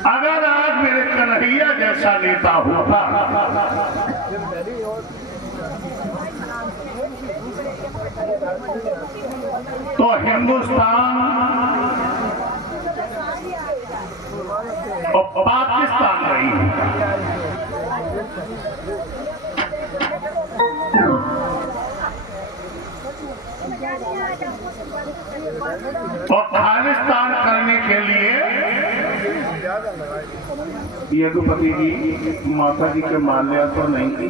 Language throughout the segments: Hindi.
अगर आज मेरे कन्हैया जैसा नेता होता तो हिंदुस्तान और पाकिस्तान रही। और खालिस्तान करने के लिए यदुपति जी माता जी के माल्या तो नहीं की।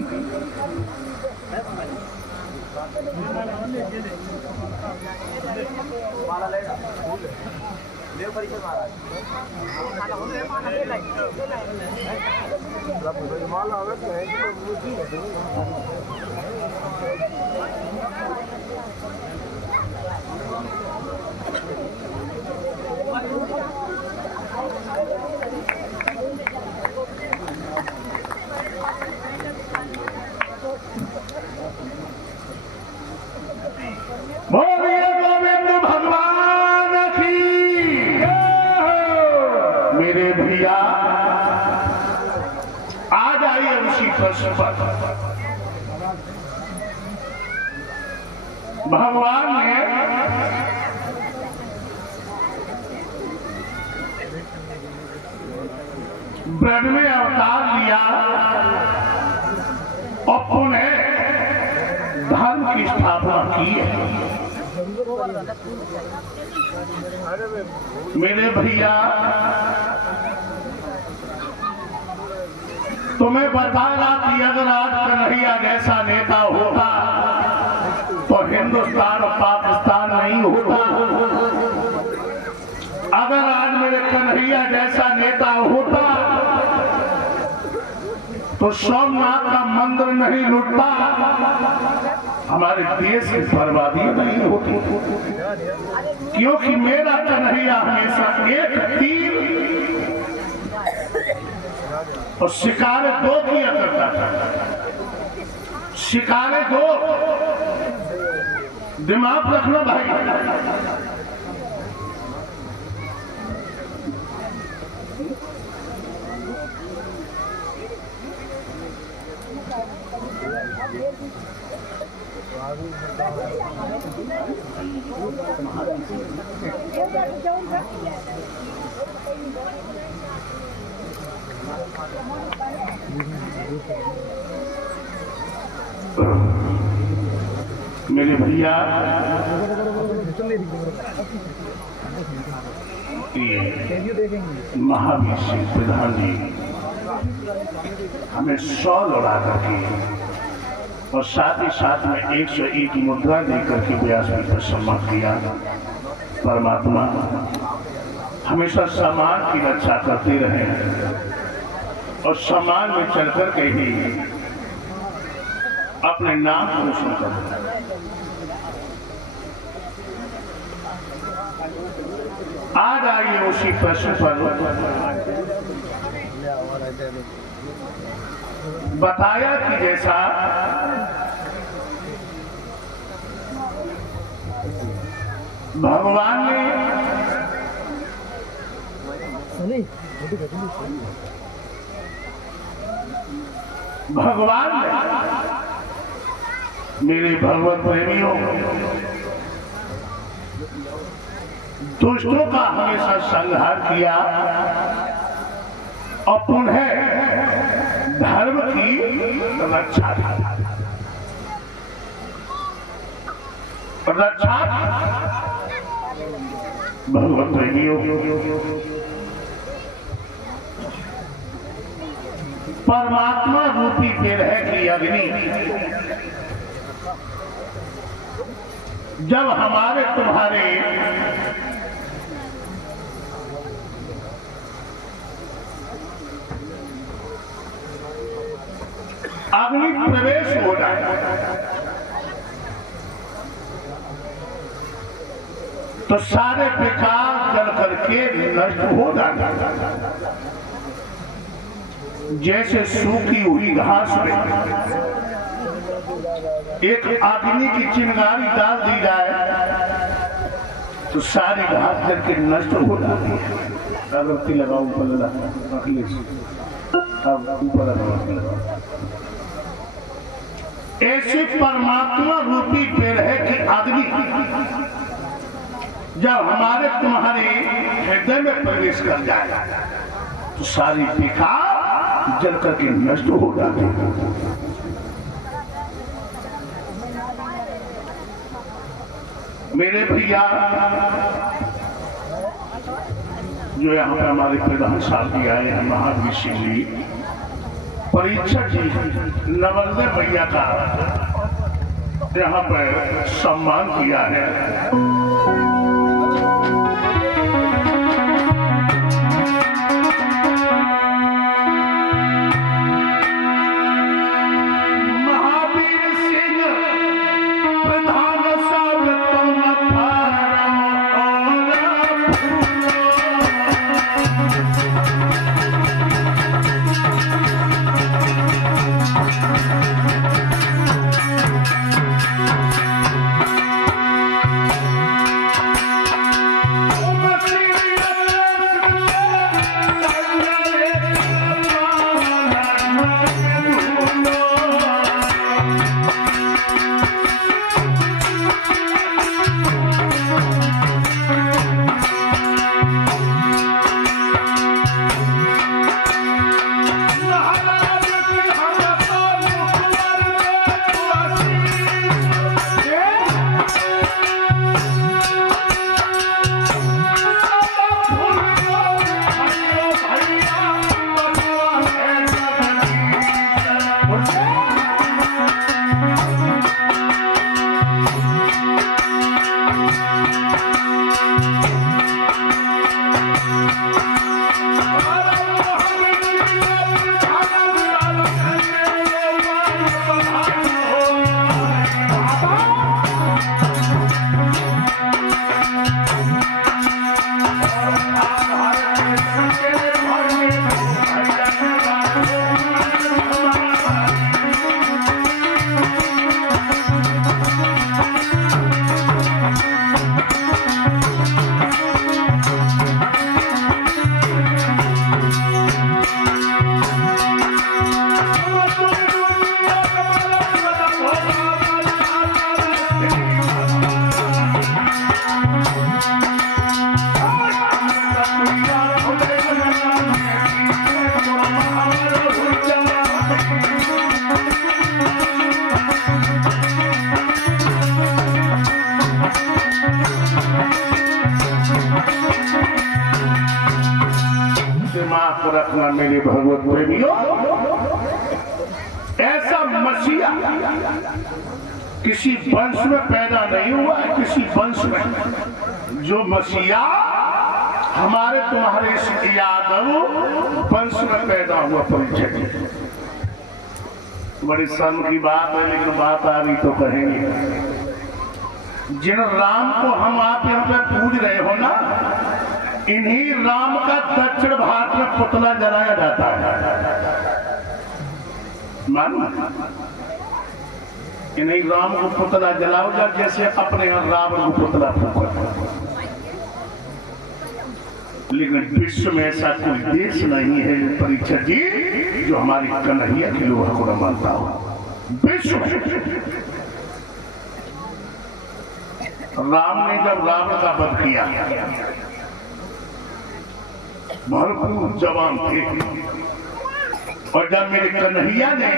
बोलिए गोविंद भगवान की। मेरे भैया आज आइए उसी प्रश्न पर। भगवान ने ब्रज में अवतार लिया और पुनः धर्म की स्थापना की है। मेरे भैया तुम्हें बता रहा कि अगर आज कन्हैया जैसा नेता होता तो हिंदुस्तान और पाकिस्तान नहीं होता। अगर आज मेरे कन्हैया जैसा नेता होता तो सोमनाथ का मंदिर नहीं लुटता, हमारे देश की बर्बादी नहीं होती। क्योंकि मेरा कन्हैया हमेशा एक तीर और शिकारे दो किया करता था। शिकारे दो, दिमाग रखना भाई। मेरे भैया महावीर सिंह प्रधान जी हमें 100 लड़ा करके और साथ ही साथ में 101 मुद्रा देकर के व्यासपीठ पर सम्मान किया। परमात्मा हमेशा समाज की रक्षा करते रहे और समाज में चलकर के ही अपने नाम को रोशन कर। आज आइए उसी प्रश्न पर। बताया कि जैसा भगवान ने मेरे भगवत प्रेमियों दुष्टों का हमेशा संहार किया और पुनः धर्म की रक्षा भगवत प्रेमियों परमात्मा रूपी विरह की अग्नि जब हमारे तुम्हारे अग्नि प्रवेश हो जाए तो सारे विकार जल करके नष्ट हो जाते। जैसे सूखी हुई घास में एक अग्नि की चिंगारी डाल दी जाए तो सारी घास जल के नष्ट हो जाती है। अगरबत्ती लगाओ ऊपर लगा अखिलेश, अब ऊपर अगरबत्ती लगाओ। ऐसे परमात्मा रूपी विरह की अग्नि जब हमारे तुम्हारे हृदय में प्रवेश कर जाए तो सारी बेकार जल करके नष्ट हो जाती है। मेरे भैया जो यहाँ पे हमारे प्रधान साहब जी आए हैं, महावीर सिंह जी, परीक्षक जी, नवोदय भैया का यहाँ पर सम्मान किया है। रखना मेरे भगवत प्रेमियों, ऐसा मसीहा किसी वंश में पैदा नहीं हुआ है। किसी वंश में जो मसीहा हमारे तुम्हारे यादव वंश में पैदा हुआ परिचय। बड़ी शर्म की बात है, लेकिन बात आ रही तो कहेंगे। जिन राम को हम आप यहाँ पे पूज रहे हो ना, इन्हीं राम का दक्षिण भारत में पुतला जलाया जाता है। मालूम, इन्हीं राम को पुतला जलाओ जा, जैसे अपने यहाँ रावण को पुतला फूका। लेकिन विश्व में ऐसा कोई देश नहीं है परीक्षक जी जो हमारी कन्हैया की लोहा को न मानता हो। विश्व राम ने जब रावण का वध किया, भरपूर जवान थे, और जब मेरे कन्हैया ने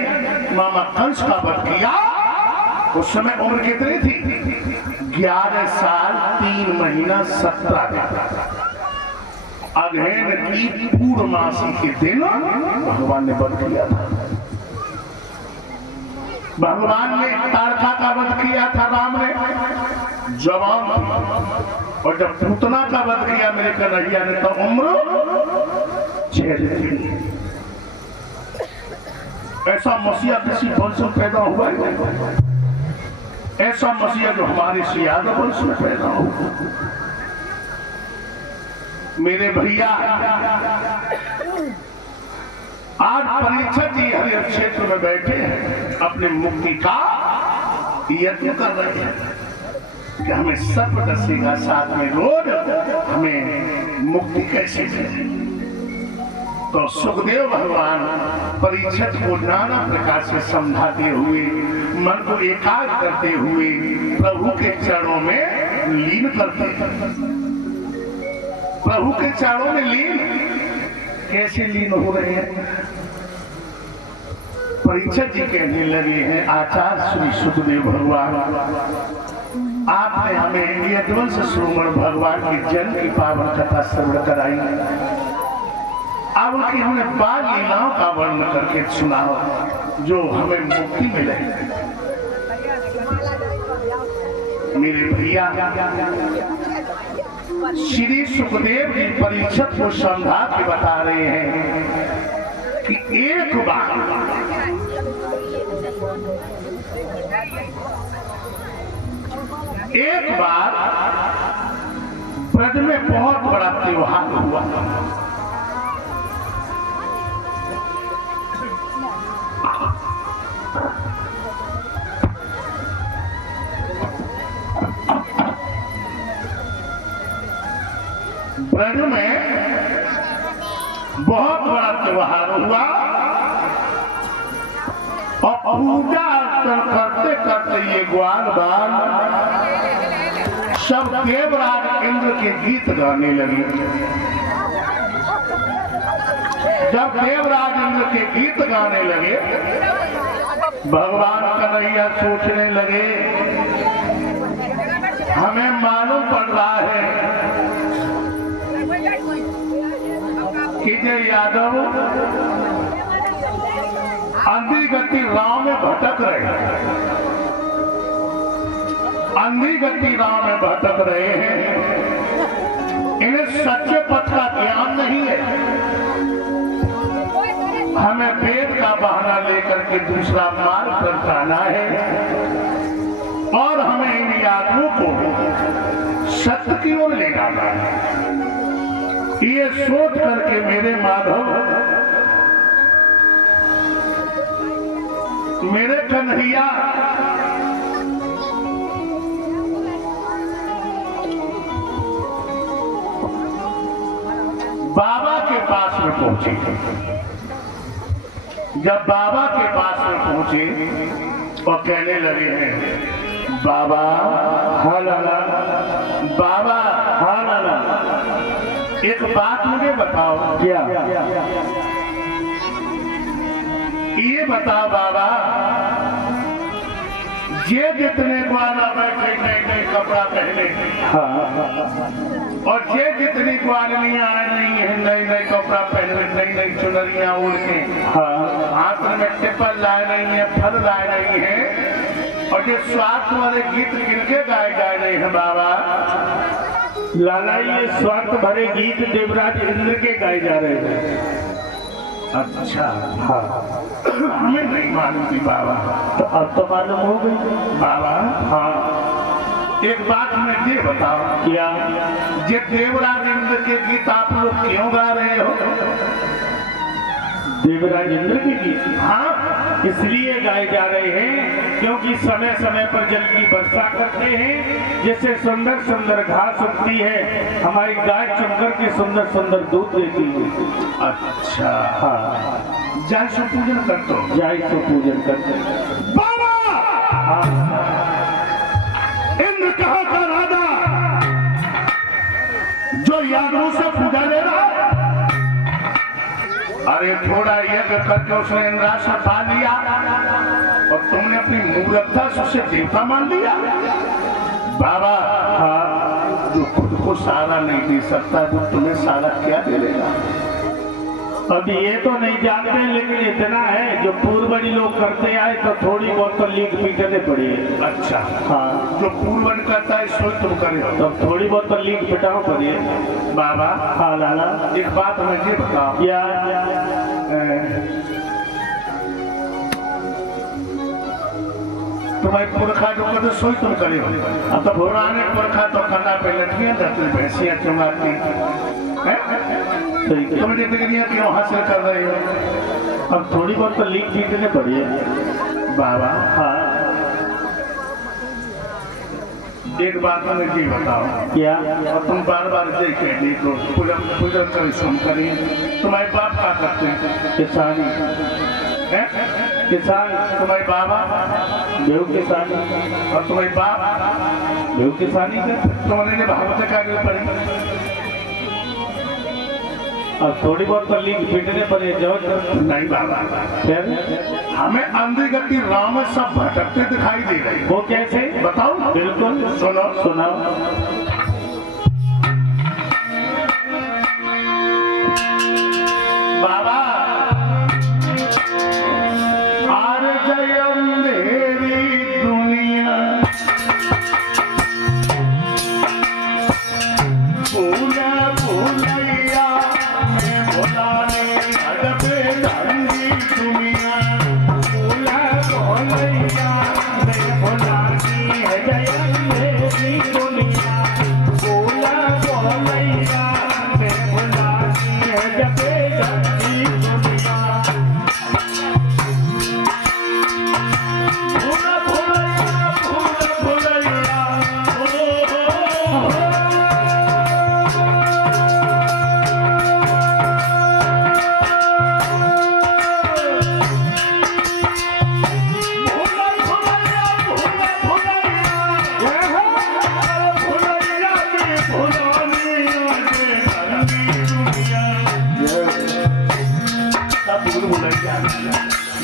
मामा कंस का वध किया, उस समय उम्र कितनी थी? 11 साल 3 महीना 17 दिन। अगहन की पूर्णमासी के दिन भगवान ने वध किया था। भगवान ने तारका का वध किया था राम ने, जवान। और जब पूतना का वध किया मेरे कन्हैया ने तो उम्र 6 दिन। ऐसा मसीहा किसी वंश में पैदा हुआ है? ऐसा मसीहा जो हमारे यादव वंश में पैदा हुआ। मेरे भैया आज परीक्षक जी हरिहर क्षेत्र में बैठे हैं, अपने मुक्ति का यत्न कर रहे हैं। कि हमें सर्प दसेगा, साथ में रोग हमें मुक्ति कैसे मिले। तो सुखदेव भगवान परीक्षित को नाना प्रकार से समझाते हुए, मन को एकाग्र करते हुए प्रभु के चरणों में लीन करते हैं। प्रभु के चरणों में लीन कैसे लीन हो रहे हैं? परीक्षित जी कहने लगे हैं, आचार्य श्री सुखदेव भगवान, आपने हमें यदुवंश श्रोमण भगवान की जन्म की पावन कथा श्रवण कराई। अब उनकी हमें बाल लीलाओं का वर्णन करके सुनाओ जो हमें मुक्ति मिले। मेरे भैया श्री सुखदेव जी परीक्षित को समझा के बता रहे हैं कि एक बार ब्रज में बहुत बड़ा त्योहार हुआ। ब्रज में बहुत बड़ा त्योहार हुआ और पूजा अर्चन करते करते ये ग्वाल बाल सब देवराज इंद्र के गीत गाने लगे। जब देवराज इंद्र के गीत गाने लगे, भगवान कन्हैया सोचने लगे, हमें मालूम पड़ रहा है कि जय यादव अंधी गति राह में भटक रहे हैं, अंधी गति राह में भटक रहे हैं। इन्हें सच्चे पथ का ज्ञान नहीं है। हमें वेद का बहाना लेकर के दूसरा मार्ग पर जाना है और हमें इन आदमियों को सत्य की ओर ले जाना है। ये सोच करके मेरे माधव, मेरे कन्हैया बाबा के पास में पहुंचे। जब बाबा के पास में पहुंचे और कहने लगे हैं, बाबा हाँ लाला, बाबा हाँ लाला, एक बात मुझे बताओ। क्या? ये बताओ बाबा, ये जितने ग्वाला बैठे नए नए कपड़ा पहने, और ये जितनी ग्वालियां आ रही हैं नए नए कपड़ा पहने, नई नई चुनरियां ओढ़ के, हाथ में टिप्पल ला रही हैं, फल ला रही हैं, और जो स्वार्थ वाले गीत गिनके गाए जा रहे हैं बाबा, लाला ये स्वार्थ भरे गीत देवराज इंद्र के गाए जा रहे हैं। अच्छा हाँ, हमें नहीं मालूम थी बाबा। तो अब तो मालूम हो गई बाबा। हाँ, एक बात हमें ये बताओ। क्या? ये देवराज इंद्र के गीत आप लोग क्यों गा रहे हो? देवराज इंद्र के गीत? हाँ, इसलिए गाए जा रहे हैं क्योंकि समय समय पर जल की वर्षा करते हैं, जिससे सुंदर सुंदर घास उगती है, हमारी गाय चुनकर के सुंदर सुंदर दूध देती है। अच्छा हाँ, जय सो पूजन करते हो? जय सो पूजन करते बाबा। हाँ, इंद्र कहाँ का राजा जो यादवों से पूजा ले रहा है? अरे थोड़ा यज्ञ करके उसने इंद्रासन पा लिया और तुमने अपनी मूर्खता से उसे देवता मान लिया। बाबा हाँ, जो खुद को सारा नहीं दे सकता वो तुम्हें सारा क्या दे देगा? अब ये तो नहीं जानते, लेकिन इतना है जो पूर्वज लोग करते आए तो थोड़ी बहुत तो लीक पीटने पड़ी है। अच्छा हाँ, जो पूर्वज करता है सो तुम करे तो थोड़ी बहुत तो लीक पिटाओ पड़ी है। बाबा हाँ लाला, एक बात मुझे बताओ। क्या? तुम्हारे पुरखा जो करते सोई तुम करे हो। अब तो पुराने पुरखा तो कंधा पे लटकियां करते, भैंसियां चुंगाती, तुम डिग्रियां क्यों हासिल कर रहे हो? अब थोड़ी बहुत तो लीक पीटने पड़ी है। बाबा हाँ, एक बात मुझे ये बताओ, क्या? और तुम बार बार यही कहती तो पूजन करें सुन करें, तुम्हारे बाप क्या करते हैं? किसानी हैं? किसान। तुम्हारे बाबा गेहूँ किसानी और तुम्हारे बाप गेहूँ किसानी कर। तुमने भागवत कार्य पढ़ी अब थोड़ी बहुत तो लिंक फिटने पर ये जरूरत नहीं बाबा, फिर हमें अंधी गति राम में सब भटकते दिखाई दे रहे। वो कैसे बताओ। बिल्कुल सुनो सुनाओ। बाबा आर जय अंधेरी दुनिया भूला भूलैया में भुलाने अडबे ढंगी दुनिया भूला भूलैया में भुलानी है जय अंधेरी दुनिया भूला भूलैया में भुलानी है जबे ढंगी दुनिया भूला भूलैया भूला भूलैया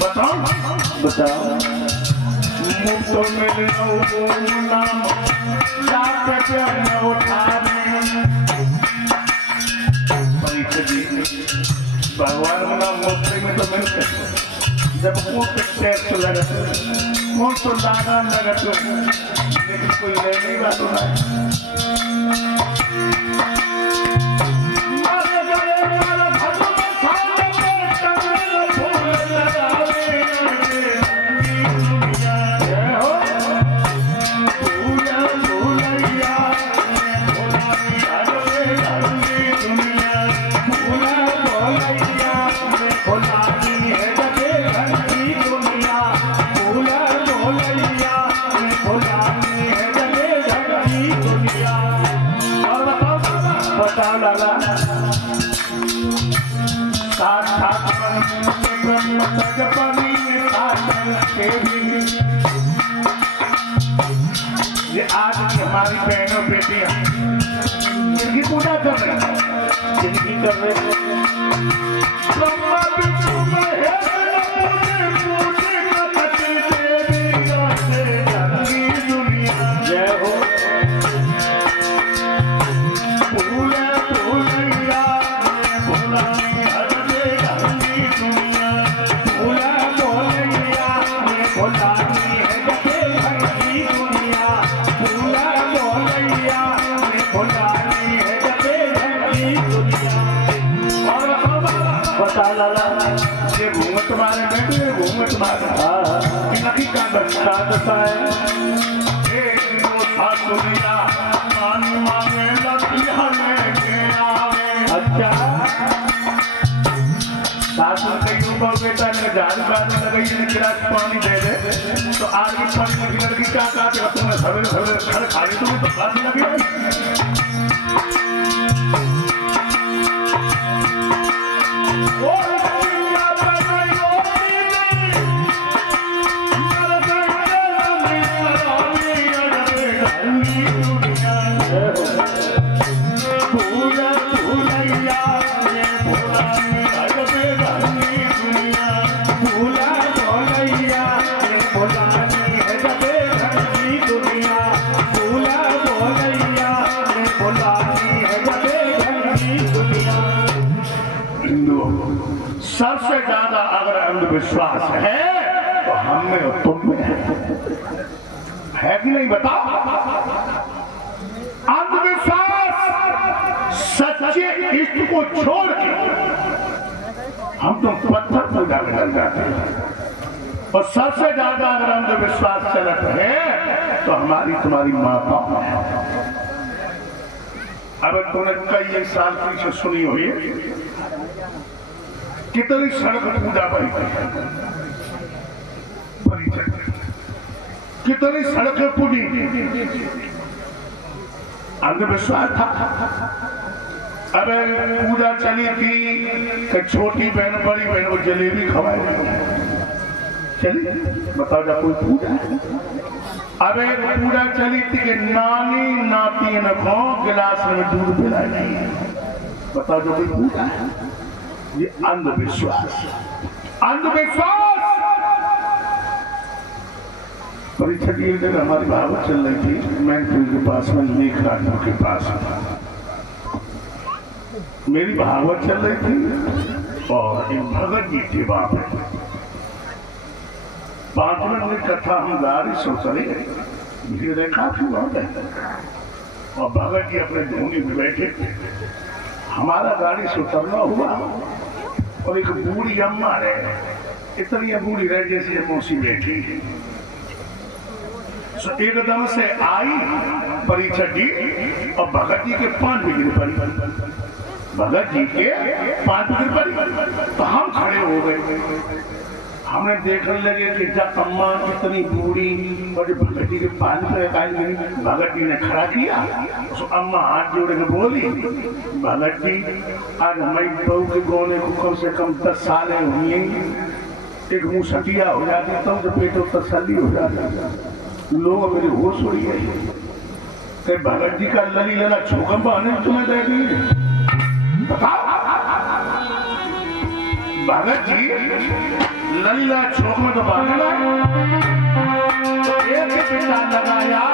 बताओ बताओ। मुफ्त में नाम जाते पे न उठाने भगवान का नाम मुफ्त में तो मिलते जब मुफ्त टैक्स लगते मुफ्त लागा लगते लेकिन कोई लेने का तो नहीं। बताओ लाला ये आज की हमारी बहनों बेटियां जिनकी पूजा कर रहे हैं, जिंदगी कर रहे हो। ब्रह्मा विष्णु महेश पूजे करते देवी गाते ढंगी दुनिया जय हो। भूले भूलैया भुलानी हरदे ढंगी दुनिया भूला भूलैया भुलानी है जबे ढंगी दुनिया भूला भूलैया भुलानी है जबे ढंगी दुनिया। और बता लाला। ये घूंघट मारे बेटे घूंघट मारे हाँ इनकी का दशा है। एक दो सात दुनिया पानी मांगे लड़कियां लेके आवे। अच्छा सास लड़कियों को बेटा ने जान पाने लगी ने गिलास पानी दे दे तो आज भी पानी की लड़की क्या कहते हो तुमने सवेरे सवेरे घर खाई तुम्हें तो बात लगी सबसे ज्यादा अगर अंधविश्वास है तो हम में और तुम में है कि नहीं बताओ। अंधविश्वास सच्चे इष्ट को छोड़ के हम तो पत्थर पूजा में लग जाते हैं और सबसे ज्यादा अगर अंधविश्वास चलत है तो हमारी तुम्हारी माता है। अब तुमने कई एक साल पीछे सुनी हुई है कितनी सड़क पूजा बनी कितनी सड़कें पूजी अंधविश्वास था। अबे पूजा चली थी कि छोटी बहन बड़ी बहन को जलेबी खवाई चली, बताओ जा कोई पूजा है। अबे पूजा चली थी कि नानी नाती न खो गिलास में दूध पिलाई नहीं है, बताओ जो कोई पूजा है। ये अंधविश्वास, अंधविश्वास। परीक्षा की एक जगह हमारी भागवत चल रही थी मैनपुरी के पास में, लेखराजपुर के पास में मेरी भागवत चल रही थी और एक भगत जी थे वहां पे। 5 मिनट की कथा हम गाड़ी से चले गए, भीड़ देखा थी वहां पे और भगत जी अपने धोनी में बैठे थे। हमारा गाड़ी से उतरना हुआ और एक बूढ़ी अम्मा रहे, इतनी बूढ़ी रहे जैसे मौसी बैठी है। तो एकदम से आई परीक्षा जी और भगत जी के 5 बिगड़ पड़ी, भगत जी के 5 बिगड़ पड़ी। तो हम खड़े हो गए, हमने देखने लगे कि जब अम्मा इतनी बूढ़ी और भगत जी के 5 बिगड़, भगत जी ने खड़ा किया। तो अम्मा हाथ जोड़ के बोली, भगत जी आज हमारी बहू के गोने को कम से कम 10 साल हुई, एक मुँह सटिया हो जाती तब तो पेटों तसल्ली हो जाती। लोग मेरी होश उड़ी गई। भगत जी का लली लला छोकम बहने तुम्हें देगी, बताओ। भगत जी लली लला छोक में तो बहने तो एक पिता लगाया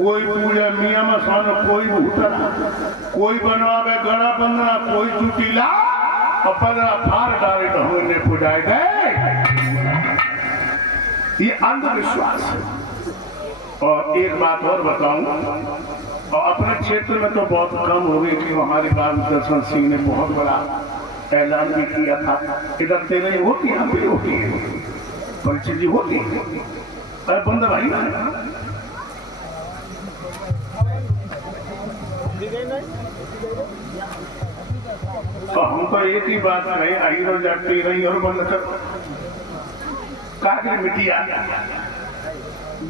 कोई पूजा मियाँ मसानो, कोई भूतरा, कोई बनवावे गड़ा बंदना, कोई चुटीला और 15 फार डाले तो हमने पुजाए गए। ये अंधविश्वास है। और एक बात और बताऊं, और अपने क्षेत्र में तो बहुत कम हो गई कि हमारे बाबू दर्शन सिंह ने बहुत बड़ा ऐलान भी किया था। इधर तेरे होती है, हम भी होती है, परिचित जी होती है। अरे बंद भाई तो हम तो एक ही बात कहें, आई रो जाती रही और बंद कर कागरी मिट्टिया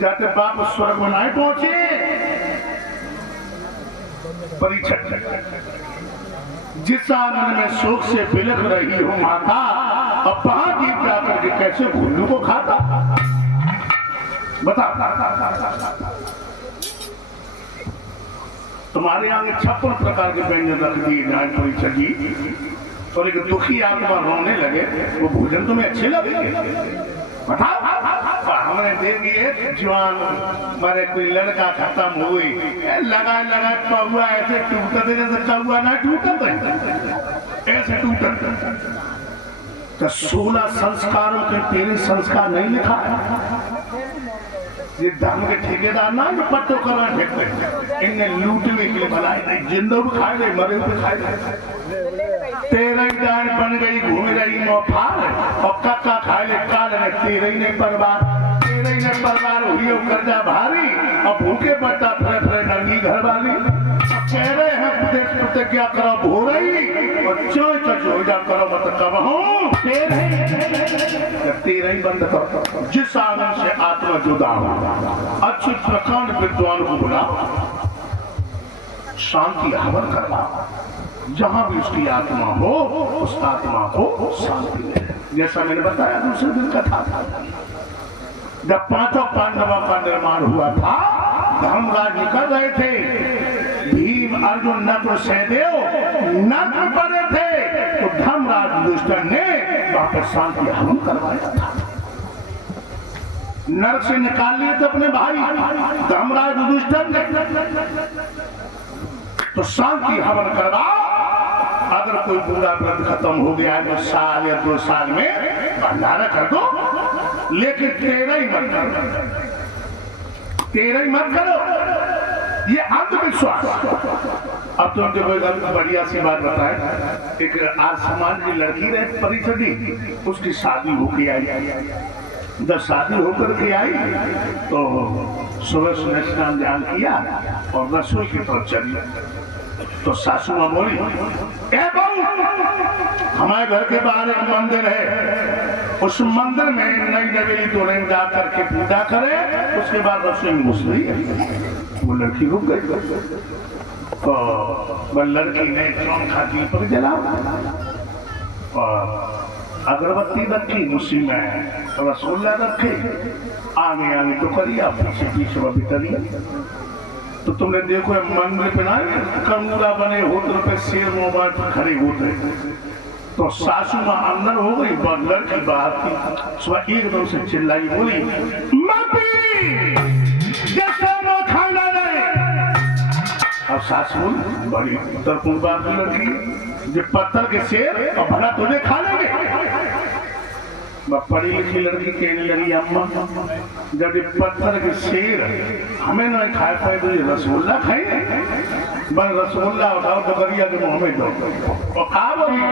जाते बाप स्वर्ग बनाए पहुंचे। परीक्षा जिस आनंद में शोक से बिलख रही हो माता, अब वहां जीत जाकर के कैसे भूलू को खाता, बता। तुम्हारे आगे 56 प्रकार के व्यंजन रख दिए जाए परीक्षा जी, और एक दुखी आत्मा रोने लगे, वो भोजन तुम्हें अच्छे लगेंगे, बताओ। हमने देख दिए जवान मारे कोई लड़का खत्म हुई, लगा लगा कौआ ऐसे टूटते जैसे कौआ ना टूटते, ऐसे टूटते। तो 16 संस्कारों के तेरे संस्कार नहीं लिखा है। ये धर्म के ठेकेदार ना जो पट्टो करना फेंकते, इन्हें लूटने के लिए बनाए नहीं, जिंदों को खाए नहीं, मरे हुए खाए नहीं। तेरे जान बन गई घूम रही मोफाल और काका खाए ले काल ने तेरे ने परिवार हुई और कर्जा भारी और भूखे बटा फिर नंगी घर वाली कह रहे हैं प्रदेश प्रतिज्ञा करो भूरई और चोय चोजा करो मत कबहूं तेरे ही बंद करो जिस आंगन से आत्मा जुदा हो अच्युत प्रकांड विद्वान को बुलाओ शांति हवन करवाओ जहां भी उसकी आत्मा हो उस आत्मा को शांति मिले जैसा मैंने बताया दूसरे दिन कथा था जब पांचों पांडवों का निर्माण हुआ था धर्मराज निकल रहे थे भीम अर्जुन नकुल सहदेव नर्क पड़े थे तो धर्मराज युधिष्ठिर ने वहां पर शांति हवन करवाया था नर्क से निकाल लिए थे अपने भाई धर्मराज युधिष्ठिर ने तो शांति हवन करवाओ अगर कोई बुरा व्रत खत्म हो गया है तो साल या 2 साल में भंडारा कर दो लेकिन तेरा ही मत करो ये अंधविश्वास। अब तो मुझे कोई बढ़िया सी बात बताए एक आज समाज की लड़की रहे परिचदी उसकी शादी होके आई जब शादी होकर के आई तो सुबह स्नान ध्यान किया और रसोई की तरफ चली तो सासू मां बोली हमारे घर के बाहर एक मंदिर है उस मंदिर में नई नवेली तोरण जा करके पूजा करे उसके बाद रसोई में घुस गई वो लड़की रुक गई तो वह लड़की ने चौंखा दीपक जला और अगरबत्ती रखी उसी में रसगुल्ला रखे आगे आगे तो करिया पीछे भीतरिया तो तुमने देखो मंदिर पे ना कमूरा बने होते पे शेर मोबाइल पर खड़े होते तो सासू मां अंदर हो गई लड़की बाहर थी सुबह एकदम से चिल्लाई बोली खाना नहीं अब सासू बड़ी उत्तरपूर्ण बात की लड़की जो पत्थर के शेर और भला तुझे खा लेंगे पढ़ी लिखी लड़की कहने लगी अम्मा जब ये पत्थर के शेर हमें ना खाए पाए तो ये रसगुल्ला खाए बस रसगुल्ला उठाओ डगरिया के मुंह में दो और खा बोली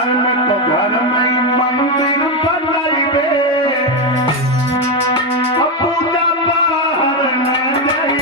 अरे मैं तो घर में मंदिर बनाई बे अब पूजा बाहर न जाई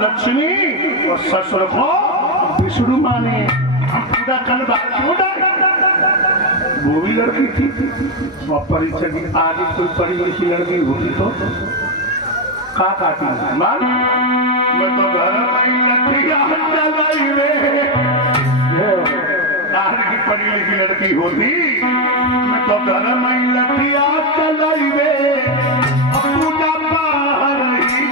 लक्ष्मी और ससुर को विष्णु माने पूरा कल वो भी लड़की थी और परिचय की आगे कोई पढ़ी लिखी लड़की होती तो काटी मान मैं तो घर आगे की पढ़ी लिखी लड़की होती मैं तो घर में लठिया चलाई वे पूजा बाहर ही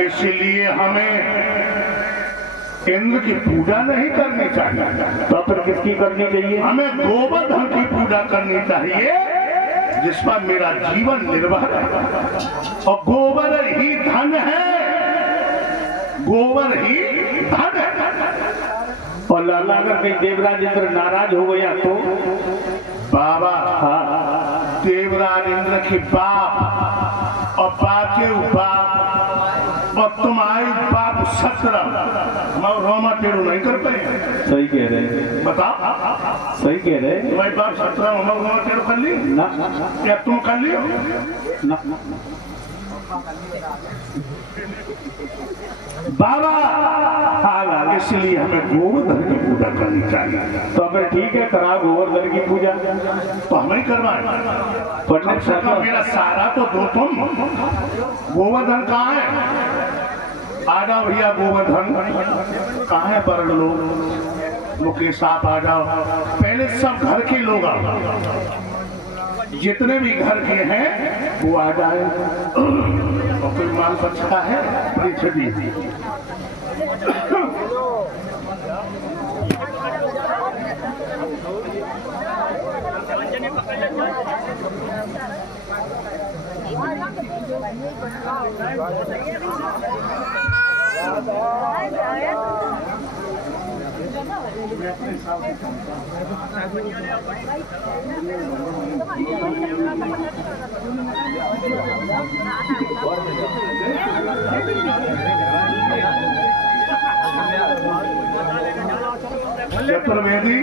इसलिए हमें इंद्र की पूजा नहीं करनी चाहिए। तो फिर किसकी करनी चाहिए? हमें गोवर्धन की पूजा करनी चाहिए, जिस पर मेरा जीवन निर्भर है। और गोबर ही धन है, गोबर ही धन है। और लाला अगर कहीं देवराज इंद्र नाराज हो गया तो? बाबा हाँ, देवराज इंद्र की बाप और बाप के बाप और तुम्हारी बाप 17 मैं रोमा टेढ़ू नहीं कर पाए। सही कह रहे हैं, बताओ सही कह रहे हैं। तुम्हारी बाप 17 हम रोमा टेढ़ू कर ली ना या तुम कर लियो? ना बाबा हाँ लाला, इसलिए हमें गोवर्धन की पूजा करनी चाहिए। तो फिर ठीक है, करा गोवर्धन की पूजा। तो हमें ही करवाएं। पढ़ने तो मेरा सारा तो दो तुम। गोवर्धन कहाँ है? आ जाओ भैया, गोवर्धन कहाँ है? पर लोग मुकेश आप आ जाओ। पहले सब घर के लोग आओ, जितने भी घर के हैं वो आ जाए। और कोई माल बचता है परीक्षा दी। चतुर्वेदी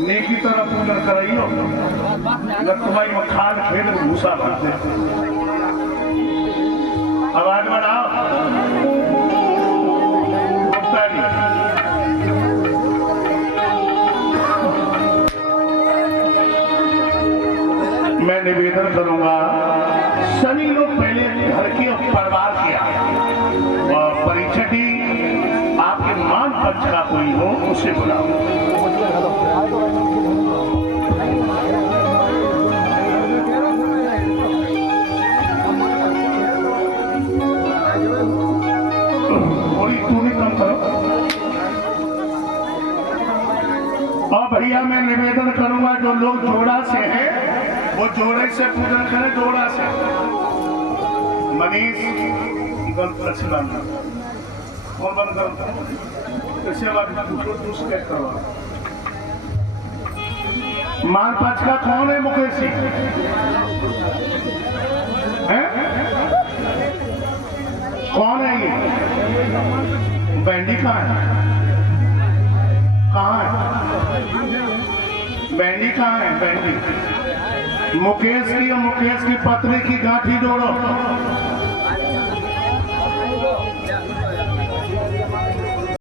नेकी तरह पूजन कराइयो, अगर तुम्हारी मखान खेत में भूसा भरते। आवाज बढ़ाओ। गुप्ता जी, मैं निवेदन करूंगा सभी लोग पहले घर के परिवार के आए और परीक्षठी आपके मान पक्ष का कोई हो उसे बुलाओ। थोड़ी दूरी कम करो। और भैया मैं निवेदन करूंगा जो लोग जोड़ा से हैं वो जोड़े से पूजन करें, जोड़ा से। मनीष गलत अच्छी बात नहीं और बंद करो, इससे बात दूसरे करो। मान पाँच का कौन है? मुकेश जी हैं? कौन है ये? बैंडी कहाँ है? कहाँ है बैंडी? कहाँ है बैंडी? मुकेश की और मुकेश की पत्नी की गांठी जोड़ो।